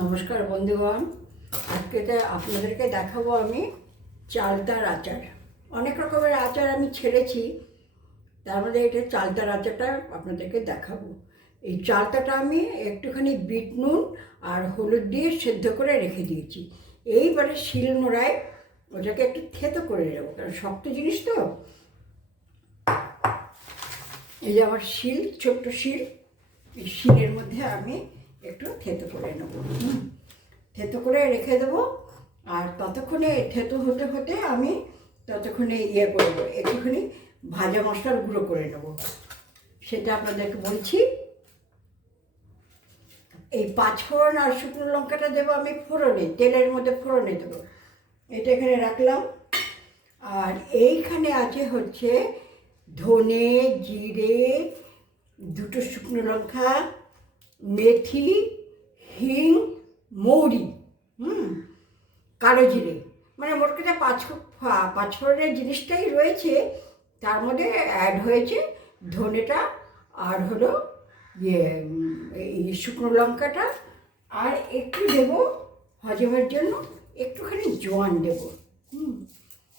নমস্কার বন্ধুগণ, আজকে আপনাদেরকে দেখাবো আমি চালতার আচার। অনেক রকমের আচার আমি ছেড়েছি, তার মধ্যে এটা চালতার আচারটা আপনাদেরকে দেখাবো। এই চালতাটা আমি একটুখানি বিট নুন আর হলুদ দিয়ে সেদ্ধ করে রেখে দিয়েছি। এইবারে শিলনোড়ায় ওটাকে একটু থেতো করে নেবো, কারণ শক্ত জিনিস তো। এই যে আমার শিল, ছোট্ট শিল, এই শিলের মধ্যে আমি একটু থেতো করে নেবো। থেতো করে রেখে দেবো। আর ততক্ষণে থেতো হতে হতে আমি ততক্ষণে করবো, একটুখানি ভাজা মশলার গুঁড়ো করে নেবো। সেটা আপনাদেরকে বলছি। এই পাঁচফোড়ন আর শুকনো লঙ্কাটা দেবো আমি ফোড়নে, তেলের মধ্যে ফোড়নে দেবো। এটা এখানে রাখলাম। আর এইখানে আছে হচ্ছে ধনে, জিরে, দুটো শুকনো লঙ্কা, মেথি, হিং, মৌরি, কালো জিরে, মানে মোট কথা পাঁচফোড়নের জিনিসটাই রয়েছে। তার মধ্যে অ্যাড হয়েছে ধনেটা, আর হলো এই শুকনো লঙ্কাটা, আর একটু দেবো হজমের জন্য একটুখানি জোয়ান দেবো।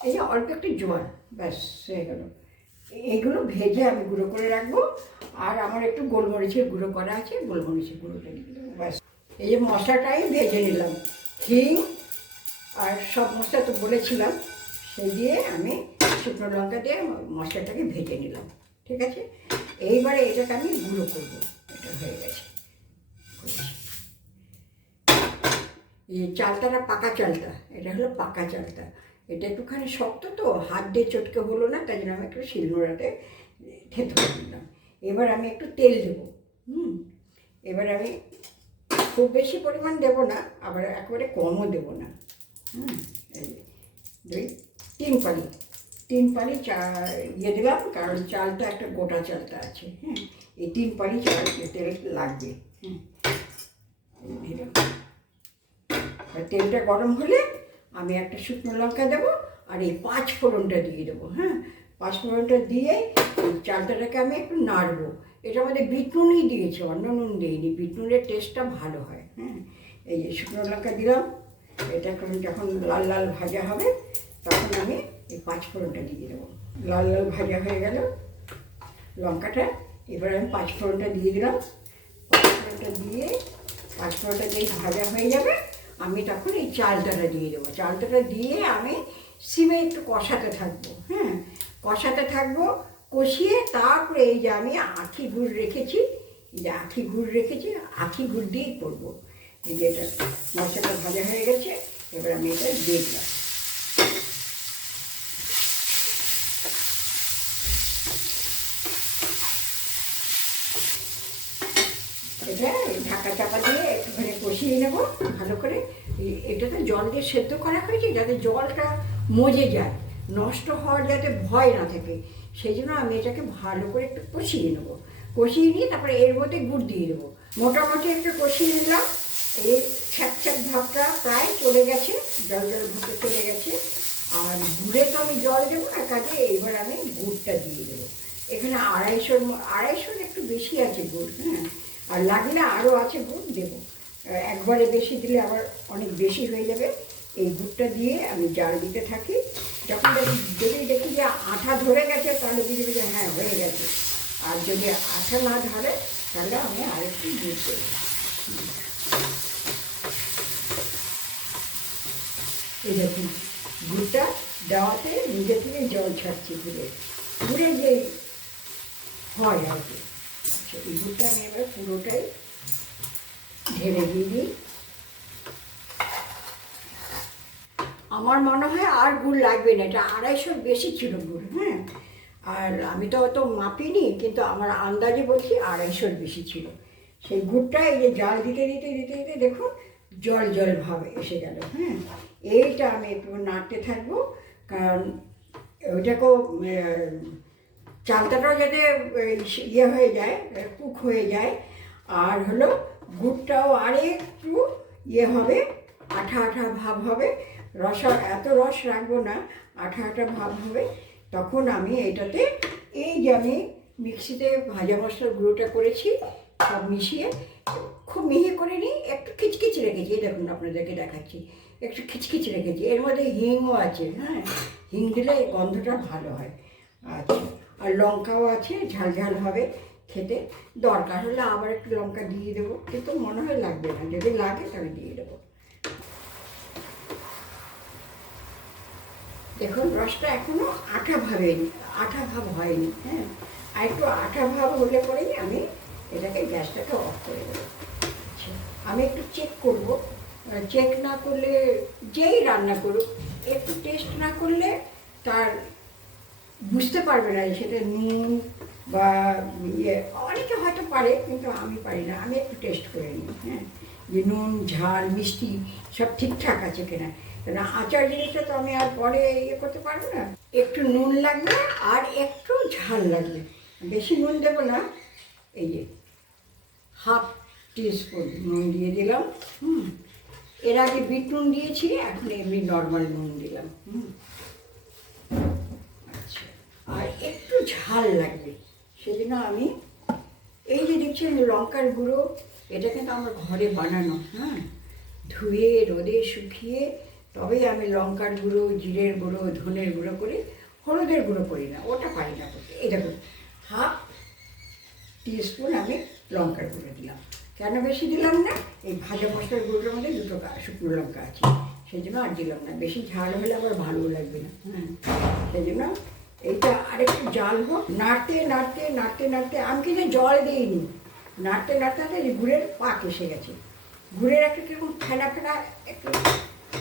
এই যে অল্প একটু জোয়ান, ব্যাস হয়ে গেল। এইগুলো ভেজে আমি গুঁড়ো করে রাখবো। আর আমার একটু গোলমরিচের গুঁড়ো করা আছে, গোলমরিচের গুঁড়োটা দিয়ে দেবো, ব্যাস। এই যে মশলাটাই ভেজে নিলাম, হিং আর সব মশলা তো বলেছিলাম, সেই দিয়ে আমি শুকনো লঙ্কা দিয়ে মশলাটাকে ভেজে নিলাম। ঠিক আছে, এইবারে এটাকে আমি গুঁড়ো করবো। এটা হয়ে গেছে। এই চালতাটা পাকা চালতা, এটা হলো পাকা চালতা। এটা একটুখানি শক্ত তো, হাত দিয়ে চটকে হলো না, তাই জন্য আমি একটু শিলনোড়াতে থেতো করে দিলাম। এবার আমি একটু তেল দেবো। এবার আমি খুব বেশি পরিমাণ দেবো না, আবার একেবারে কমও দেবো না। এই 3 পালি দিলাম, কারণ চালটা একটা গোটা চালটা আছে। এই 3 পালি তেল লাগবে। তেলটা গরম হলে আমি একটা শুকনো লঙ্কা দেবো, আর এই পাঁচফোড়নটা দিয়ে দেবো। পাঁচফোড়নটা দিয়ে চালটাটাকে আমি একটু নাড়বো। এটার মধ্যে বিট নুনই দিয়েছি, অন্য নুন দিইনি। বিট নুনের টেস্টটা ভালো হয়। এই যে শুকনো লঙ্কা দিলাম, এটা যখন লাল লাল ভাজা হবে তখন আমি এই পাঁচফোড়নটা দিয়ে দেবো। লাল লাল ভাজা হয়ে গেল লঙ্কাটা, এবার আমি পাঁচফোড়নটা দিয়ে দিলাম। পাঁচফোড়নটা যেই ভাজা হয়ে যাবে আমি তখন এই চালতাটা দিয়ে দেবো। চালতাটা দিয়ে আমি সিমে একটু কষাতে থাকবো। কষাতে থাকবো, কষিয়ে তারপরে এই যে আমি আখি গুড় রেখেছি, আখি গুড় দিয়েই করবো। এই যে এটা মশলাটা ভাজা হয়ে গেছে, এবার আমি এটা দিয়ে দিলাম। এটা ঢাকা চাপা দিয়ে একটুখানি কষিয়ে নেবো ভালো করে। এটাতে জল দিয়ে সেদ্ধ করা হয়েছে যাতে জলটা মজে যায়, নষ্ট হওয়ার যাতে ভয় না থাকে, সেই জন্য আমি এটাকে ভালো করে একটু কষিয়ে নেবো। কষিয়ে নিয়ে তারপরে এর মধ্যে গুড় দিয়ে দেবো। মোটামুটি একটু কষিয়ে নিলাম। এই ছ্যাঁক ভাবটা প্রায় চলে গেছে, জল ভাবটা চলে গেছে। আর গুড়ে তো আমি জল দেবো না, কাজে এইবার আমি গুড়টা দিয়ে দেবো। এখানে আড়াইশোর একটু বেশি আছে গুড়। আর লাগলে আরও আছে গুড় দেবো। একবারে বেশি দিলে আবার অনেক বেশি হয়ে যাবে। এই গুড়টা দিয়ে আমি জাল দিতে থাকি। যখন যদি দেখি যে আঠা ধরে গেছে তাহলে বুঝে যে হ্যাঁ হয়ে গেছে। আর যদি আঠা না ধরে তাহলে আমি আরেকটু গুড় দেবো। এই দেখুন গুড়টা দেওয়াতে নিজে থেকে জল ছাড়ছে গুড়ে যে হয় আর কি। এই গুড়টা আমি এবার পুরোটাই ঢেলে দিয়ে দিই। আমার মনে হয় আর গুড় লাগবে না, এটা আড়াইশোর বেশি ছিল গুড়। আর আমি তো অত মাপিনি, কিন্তু আমার আন্দাজে বলছি আড়াইশোর বেশি ছিল। সেই গুড়টা এই যে জাল দিতে দিতে দিতে দিতে দেখুন জল জল ভাব এসে গেল। এইটা আমি একটু নাড়তে থাকবো, কারণ ওইটাকেও চালতাটাও যাতে হয়ে যায়, কুক হয়ে যায়। আর হলো গুড়টাও আরেকটু হবে, আঠা আঠা ভাব হবে। এত রস রাখবো না, আঠা আঠা ভাব হবে। তখন আমি এটাতে এই যে আমি মিক্সিতে ভাজা মশলার গুঁড়োটা করেছি সব মিশিয়ে খুব মিহি করে নিই, একটু খিচখিচ রেখেছি, এই দেখুন আপনাদেরকে দেখাচ্ছি, একটু খিচখিচ রেখেছি। এর মধ্যে হিংও আছে, হ্যাঁ, হিং দিলে গন্ধটা ভালো হয়। আচ্ছা, আর লঙ্কাও আছে, ঝাল ঝাল হবে খেতে। দরকার হলে আবার একটু লঙ্কা দিয়ে দেবো, কিন্তু মনে হয় লাগবে না, যদি লাগে তবে দিয়ে দেবো। দেখুন রসটা এখনও আঠা ভাব হয়নি, হ্যাঁ, আর একটু আঠা ভাব হলে পরেই আমি এটাকে গ্যাসটাকে অফ করে দেবো। আচ্ছা, আমি একটু চেক করব, চেক না করলে যেই রান্না করুক একটু টেস্ট না করলে তার বুঝতে পারবে না সেটা নুন বা ইয়ে, অনেকে হয়তো পারে কিন্তু আমি পারি না। আমি একটু টেস্ট করে নিই, হ্যাঁ, যে নুন ঝাল মিষ্টি সব ঠিকঠাক আছে কিনা। কেন আচার জিনিসটা তো আমি আর পরে ইয়ে করতে পারবো না। একটু নুন লাগবে আর একটু ঝাল লাগবে, বেশি নুন দেবো না। এই যে হাফ টিস্পুন নুন দিয়ে দিলাম। এর আগে বিট নুন দিয়েছি, এখন এমনি নর্মাল নুন দিলাম। আচ্ছা, আর একটু ঝাল লাগবে সেজন্য আমি এই যে দেখছেন লঙ্কার গুঁড়ো, এটা কিন্তু আমার ঘরে বানানো, হ্যাঁ, ধুয়ে রোদে শুকিয়ে তবেই আমি লঙ্কার গুঁড়ো, জিরের গুঁড়ো, ধনের গুঁড়ো করে, হলুদের গুঁড়ো করি না, ওটা পারি না করতে। এই দেখুন হাফ টিস্পুন আমি লঙ্কার গুঁড়ো দিলাম। কেন বেশি দিলাম না, এই ভাজা মশলার গুঁড়োর মধ্যে দুটো শুকনো লঙ্কা আছে, সেই জন্য আর দিলাম না। বেশি ঝাল হলে আবার ভালো লাগবে না, হ্যাঁ, সেই জন্য এইটা আরেকটু জাল হোক। নাড়তে নাড়তে নাড়তে নাড়তে আমি কিন্তু জল দিইনি, নাড়তে নাড়তে নাড়তে গুড়ের পাক এসে গেছে। গুড়ের একটা কীরকম ফেনা ফেনা, একটু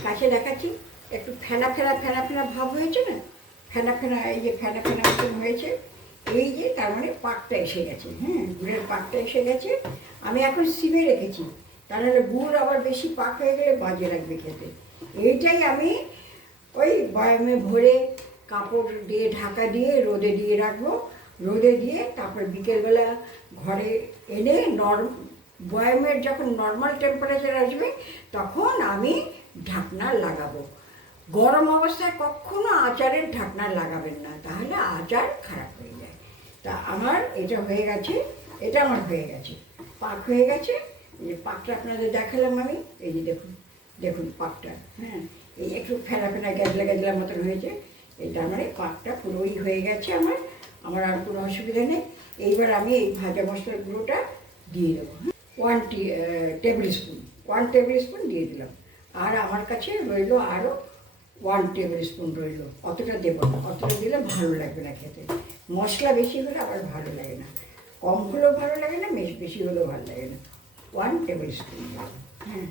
কাছে দেখাচ্ছি, একটু ফেনা ফেনা ফেনা ফেনা ভাব হয়েছে না, ফেনা ফেনা, এই যে ফেনা ফেনা মতন হয়েছে, এই যে তার মানে পাকটা এসে গেছে, হ্যাঁ, গুড়ের পাকটা এসে গেছে। আমি এখন সিমে রেখেছি, তাহলে গুড় আবার বেশি পাক হয়ে গেলে বাজে লাগবে খেতে। এইটাই আমি ওই বয়ামে ভরে কাপড় দিয়ে ঢাকা দিয়ে রোদে দিয়ে রাখবো। রোদে দিয়ে তারপর বিকেলবেলা ঘরে এনে বয়ামের যখন নর্মাল টেম্পারেচার আসবে তখন আমি ঢাকনা লাগাবো। গরম অবস্থায় কখনো আচারের ঢাকনা লাগাবেন না, তাহলে আচার খারাপ হয়ে যায়। তা আমার এটা হয়ে গেছে, এটা আমার হয়ে গেছে, পাক হয়ে গেছে। এই যে পাকটা আপনাদের দেখালাম আমি, এই যে দেখুন দেখুন পাকটা, হ্যাঁ, এই একটু ফেনা ফেনা গ্যাজলা গ্যাজলার মতন হয়েছে। এটা মানে পাকটা পুরোই হয়ে গেছে আমার, আমার আর কোনো অসুবিধা নেই। এইবার আমি এই ভাজা মশলার গুঁড়োটা দিয়ে দেবো, 1 টেবিল স্পুন দিয়ে দিলাম। আর আমার কাছে রইলো আরও 1 টেবিল স্পুন রইলো, অতটা দেবো না, অতটা দিলে ভালো লাগবে না খেতে। মশলা বেশি হলে আবার ভালো লাগে না, কম হলেও ভালো লাগে না, বেশি হলেও ভালো লাগে না। 1 টেবিল স্পুন দেবো, হ্যাঁ।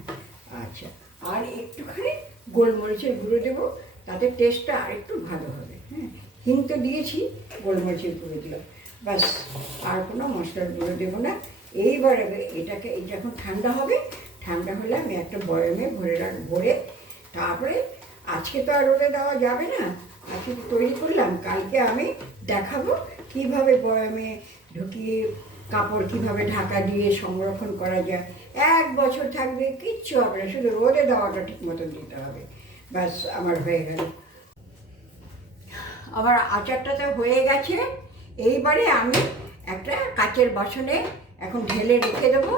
আচ্ছা, আর একটুখানি গোলমরিচের গুঁড়ো দেবো, তাতে টেস্টটা আর একটু ভালো হবে, হ্যাঁ। হিং তো দিয়েছি, গোলমরিচের গুঁড়ো দিলাম, ব্যাস, আর কোনো মশলার গুঁড়ো দেবো না। এইবারে এটাকে এই যখন ঠান্ডা হবে, ঠান্ডা হলে আমি একটা বয়ামে ভরে তারপরে, আজকে তো আর রোদে দেওয়া যাবে না, আজকে তৈরি করলাম, কালকে আমি দেখাবো কীভাবে বয়ামে ঢুকিয়ে কাপড় কীভাবে ঢাকা দিয়ে সংরক্ষণ করা যায়। 1 বছর থাকবে, কিচ্ছু হবে না, শুধু রোদে দেওয়াটা ঠিক মতন দিতে হবে, ব্যাস আমার হয়ে গেল। আমার আচারটা তো হয়ে গেছে। এইবারে আমি একটা কাচের বাসনে এখন ঢেলে রেখে দেবো।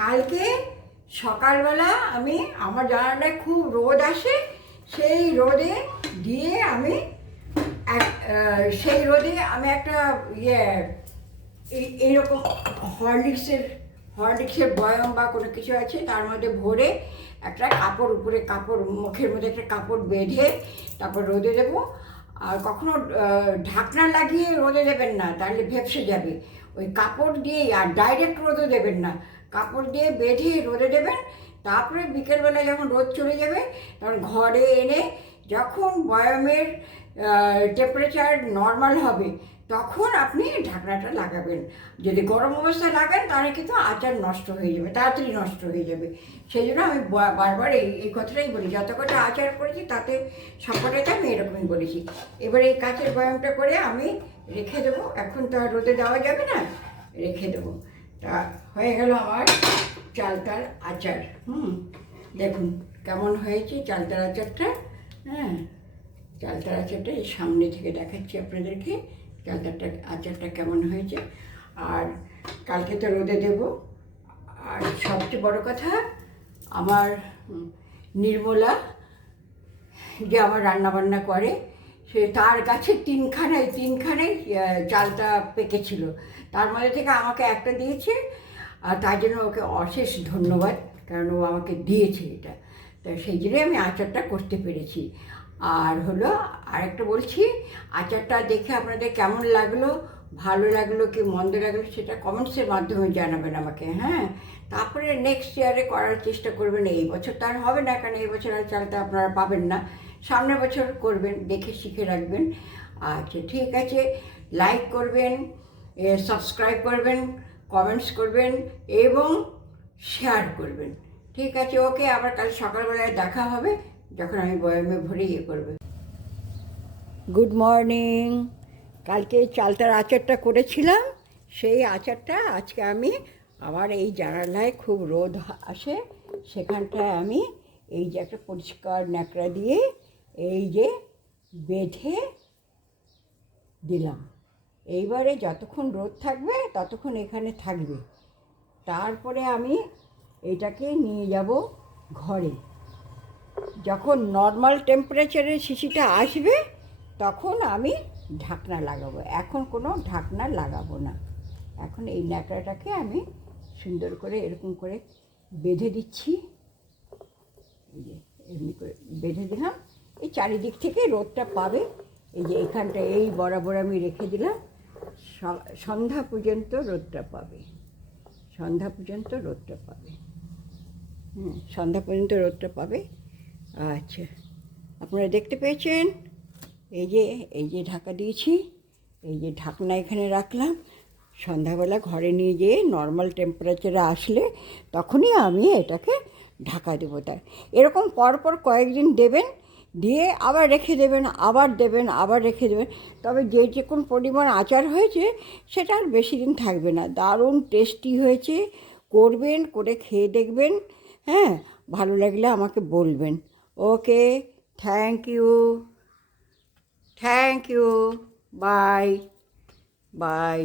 কালকে সকালবেলা আমি, আমার জানালায় খুব রোদ আসে, সেই রোদে দিয়ে আমি একটা এইরকম হরলিক্সের বয়াম বা কোনো কিছু আছে, তার মধ্যে ভরে একটা মুখের মধ্যে একটা কাপড় বেঁধে তারপর রোদে দেবো। আর কখনো ঢাকনা লাগিয়ে রোদে দেবেন না, তাহলে ভেপসে যাবে। ওই কাপড় দিয়েই, আর ডাইরেক্ট রোদে দেবেন না, কাপড় দিয়ে বেঁধে রোদে দেবেন। তারপরে বিকেলবেলা যখন রোদ চলে যাবে তখন ঘরে এনে, যখন বয়ামের টেম্পারেচার নর্মাল হবে তখন আপনি ঢাকনাটা লাগাবেন। যদি গরম অবস্থায় লাগান তাহলে কিন্তু আচার নষ্ট হয়ে যাবে, তাড়াতাড়ি নষ্ট হয়ে যাবে। সেই জন্য আমি বারবার এই কথাটাই বলি, যত কটা আচার করেছি তাতে সবকটাতে আমি এরকমই বলেছি। এবার এই কাঁচের বয়ামটা করে আমি রেখে দেবো, এখন তো আর রোদে দেওয়া যাবে না, রেখে দেবো। তা হয়ে গেল আমার চালতার আচার। দেখুন কেমন হয়েছে চালতার আচারটা, হ্যাঁ, চালতার আচারটা এই সামনে থেকে দেখাচ্ছি আপনাদেরকে, চালতারটা আচারটা কেমন হয়েছে। আর কালকে তো রোদে দেবো, আর সবচেয়ে বড় কথা, আমার নির্মলা যে আমার রান্নাবান্না করে, সে তার কাছে তিনখানায় চালটা পেকেছিল, তার মধ্যে থেকে আমাকে একটা দিয়েছে। আর তার জন্য ওকে অশেষ ধন্যবাদ, কারণ ও আমাকে দিয়েছে এটা। তা সেই জন্যই আমি আচারটা করতে পেরেছি। আর হলো আরেকটা বলছি, আচারটা দেখে আপনাদের কেমন লাগলো, ভালো লাগলো কি মন্দ লাগলো, সেটা কমেন্টসের মাধ্যমে জানাবেন আমাকে, হ্যাঁ। তারপরে নেক্সট ইয়ারে করার চেষ্টা করবেন। এই বছর তো আর হবে না, কারণ এই বছর আর চালটা আপনারা পাবেন না, সামনের বছর করবেন, দেখে শিখে রাখবেন। আচ্ছা ঠিক আছে, লাইক করবেন, সাবস্ক্রাইব করবেন, কমেন্টস করবেন এবং শেয়ার করবেন। ঠিক আছে, ওকে, আবার কাল সকালবেলায় দেখা হবে, যখন আমি বয়ামে ভরে করবে। Good morning. কালকে চালতার আচারটা করেছিলাম, সেই আচারটা আজকে আমি আমার এই জানালায় খুব রোদ আসে, সেখানটায় আমি এই যে একটা পরিষ্কার ন্যাকড়া দিয়ে এই যে বেঁধে দিলাম। এইবারে যতক্ষণ রোদ থাকবে ততক্ষণ এখানে থাকবে। তারপরে আমি এটাকে নিয়ে যাব ঘরে। যখন নর্মাল টেম্পারেচারে শিশিটা আসবে তখন আমি ঢাকনা লাগাবো, এখন কোনো ঢাকনা লাগাবো না। এখন এই ন্যাকড়াটাকে আমি সুন্দর করে এরকম করে বেঁধে দিচ্ছি। এই যে এমনি করে বেঁধে দিলাম, এই চারিদিক থেকে রোদটা পাবে। এই যে এখানটা এই বরাবর আমি রেখে দিলাম, সন্ধ্যা পর্যন্ত রোদটা পাবে, সন্ধ্যা পর্যন্ত রোদটা পাবে, সন্ধ্যা পর্যন্ত রোদটা পাবে। আচ্ছা, আপনারা দেখতে পেয়েছেন, এই যে ঢাকা দিয়েছি, এই যে ঢাকনা এখানে রাখলাম। সন্ধ্যাবেলা ঘরে নিয়ে যেয়ে নর্মাল টেম্পারেচারে আসলে তখনই আমি এটাকে ঢাকা দেবো। তার এরকম পরপর কয়েকদিন দেবেন, দিয়ে আবার রেখে দেবেন, আবার দেবেন, আবার রেখে দেবেন। তবে যে কোন পরিমাণ আচার হয়েছে সেটা আর বেশি দিন থাকবে না। দারুণ টেস্টি হয়েছে, করবেন, করে খেয়ে দেখবেন, হ্যাঁ। ভালো লাগলে আমাকে বলবেন। ওকে, থ্যাংক ইউ, বাই বাই।